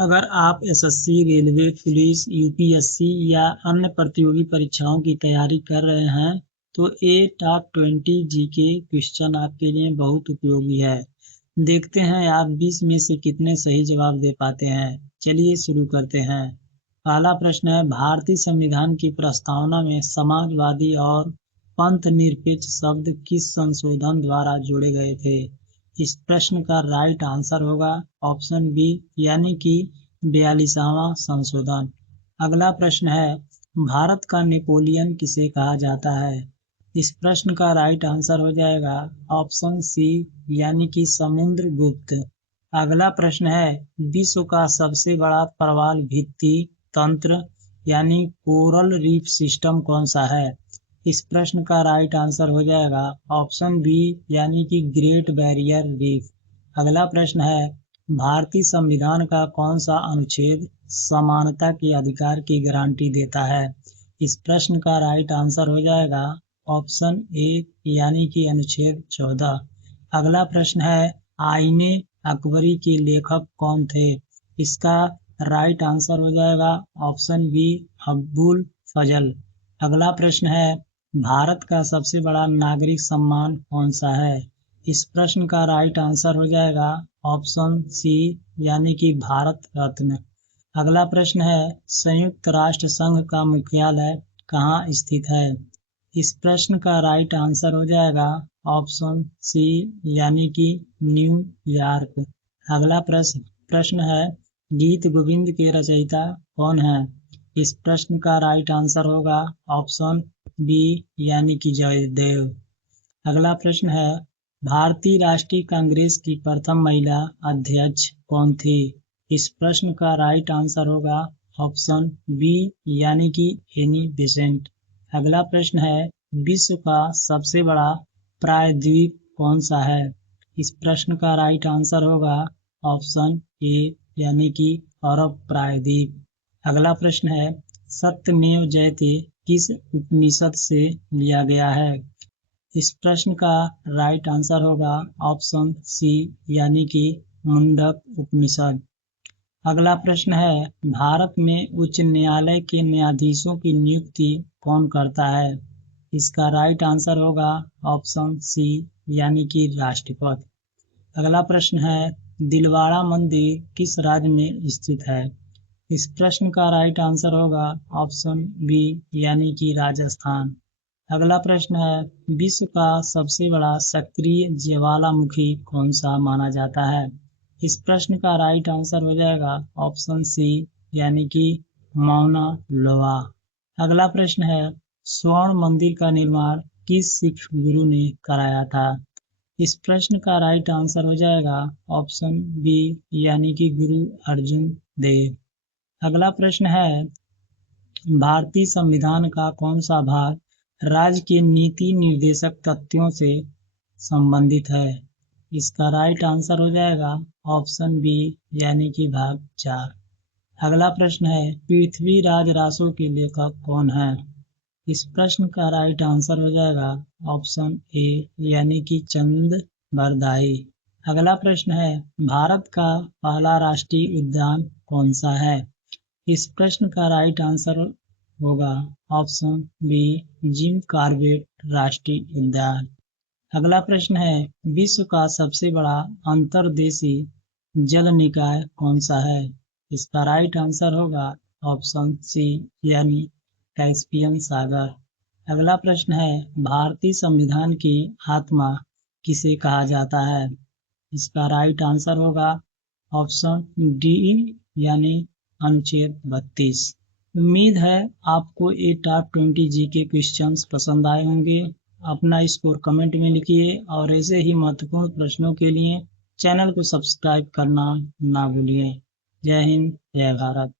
अगर आप SSC, railway, police, UPSC या अन्य प्रतियोगी परीक्षाओं की तैयारी कर रहे हैं तो ये टॉप 20 जीके क्वेश्चन आपके लिए बहुत उपयोगी है। देखते हैं आप 20 में से कितने सही जवाब दे पाते हैं। चलिए शुरू करते हैं। पहला प्रश्न है, भारतीय संविधान की प्रस्तावना में समाजवादी और पंथ निरपेक्ष शब्द किस संशोधन द्वारा जोड़े गए थे? इस प्रश्न का राइट आंसर होगा ऑप्शन बी यानी कि 42वां संशोधन। अगला प्रश्न है, भारत का नेपोलियन किसे कहा जाता है? इस प्रश्न का राइट आंसर हो जाएगा ऑप्शन सी यानी कि समुद्रगुप्त। अगला प्रश्न है, विश्व का सबसे बड़ा प्रवाल भित्ति तंत्र यानी कोरल रीफ सिस्टम कौन सा है? इस प्रश्न का राइट आंसर हो जाएगा ऑप्शन बी यानी कि ग्रेट बैरियर रीफ। अगला प्रश्न है, भारतीय संविधान का कौन सा अनुच्छेद समानता के अधिकार की गारंटी देता है? इस प्रश्न का राइट आंसर हो जाएगा ऑप्शन ए यानी कि अनुच्छेद 14। अगला प्रश्न है, आईने अकबरी के लेखक कौन थे? इसका राइट आंसर हो जाएगा ऑप्शन बी अब्दुल फजल। अगला प्रश्न है, भारत का सबसे बड़ा नागरिक सम्मान कौन सा है? इस प्रश्न का राइट आंसर हो जाएगा ऑप्शन सी यानी कि भारत रत्न। अगला प्रश्न है, संयुक्त राष्ट्र संघ का मुख्यालय कहाँ स्थित है? इस प्रश्न का राइट आंसर हो जाएगा ऑप्शन सी यानी कि न्यूयॉर्क। अगला प्रश्न है, गीत गोविंद के रचयिता कौन है? इस प्रश्न का राइट आंसर होगा ऑप्शन बी यानी कि जयदेव। अगला प्रश्न है, भारतीय राष्ट्रीय कांग्रेस की प्रथम महिला अध्यक्ष कौन थी? इस प्रश्न का राइट आंसर होगा ऑप्शन बी यानी कि एनी बेसेंट। अगला प्रश्न है, विश्व का सबसे बड़ा प्रायद्वीप कौन सा है? इस प्रश्न का राइट आंसर होगा ऑप्शन ए यानी कि अरब प्रायद्वीप। अगला प्रश्न है, सत्यमेव जयते किस उपनिषद से लिया गया है? इस प्रश्न का राइट आंसर होगा ऑप्शन सी यानी कि मुंडक उपनिषद। अगला प्रश्न है, भारत में उच्च न्यायालय के न्यायाधीशों की नियुक्ति कौन करता है? इसका राइट आंसर होगा ऑप्शन सी यानी कि राष्ट्रपति। अगला प्रश्न है, दिलवाड़ा मंदिर किस राज्य में स्थित है? इस प्रश्न का राइट आंसर होगा ऑप्शन बी यानी कि राजस्थान। अगला प्रश्न है, विश्व का सबसे बड़ा सक्रिय ज्वालामुखी कौन सा माना जाता है? इस प्रश्न का राइट आंसर हो जाएगा ऑप्शन सी यानी कि माउना लोआ। अगला प्रश्न है, स्वर्ण मंदिर का निर्माण किस सिख गुरु ने कराया था? इस प्रश्न का राइट आंसर हो जाएगा ऑप्शन बी यानी कि गुरु अर्जुन देव। अगला प्रश्न है, भारतीय संविधान का कौन सा भाग राज्य के नीति निर्देशक तथ्यों से संबंधित है? इसका राइट आंसर हो जाएगा ऑप्शन बी यानी कि भाग 4। अगला प्रश्न है, पृथ्वीराज रासो के लेखक कौन है? इस प्रश्न का राइट आंसर हो जाएगा ऑप्शन ए यानी कि चंद बरदाई। अगला प्रश्न है, भारत का पहला राष्ट्रीय उद्यान कौन सा है? इस प्रश्न का राइट आंसर होगा ऑप्शन बी जिम कॉर्बेट राष्ट्रीय उद्यान। अगला प्रश्न है, विश्व का सबसे बड़ा अंतर्देशीय जल निकाय कौन सा है? इसका राइट आंसर होगा ऑप्शन सी यानी कैस्पियन सागर। अगला प्रश्न है, भारतीय संविधान की आत्मा किसे कहा जाता है? इसका राइट आंसर होगा ऑप्शन डी यानी अनुच्छेद 32। उम्मीद है आपको ये टॉप 20 जीके क्वेश्चंस पसंद आए होंगे। अपना स्कोर कमेंट में लिखिए और ऐसे ही महत्वपूर्ण प्रश्नों के लिए चैनल को सब्सक्राइब करना ना भूलिए। जय हिंद, जय भारत।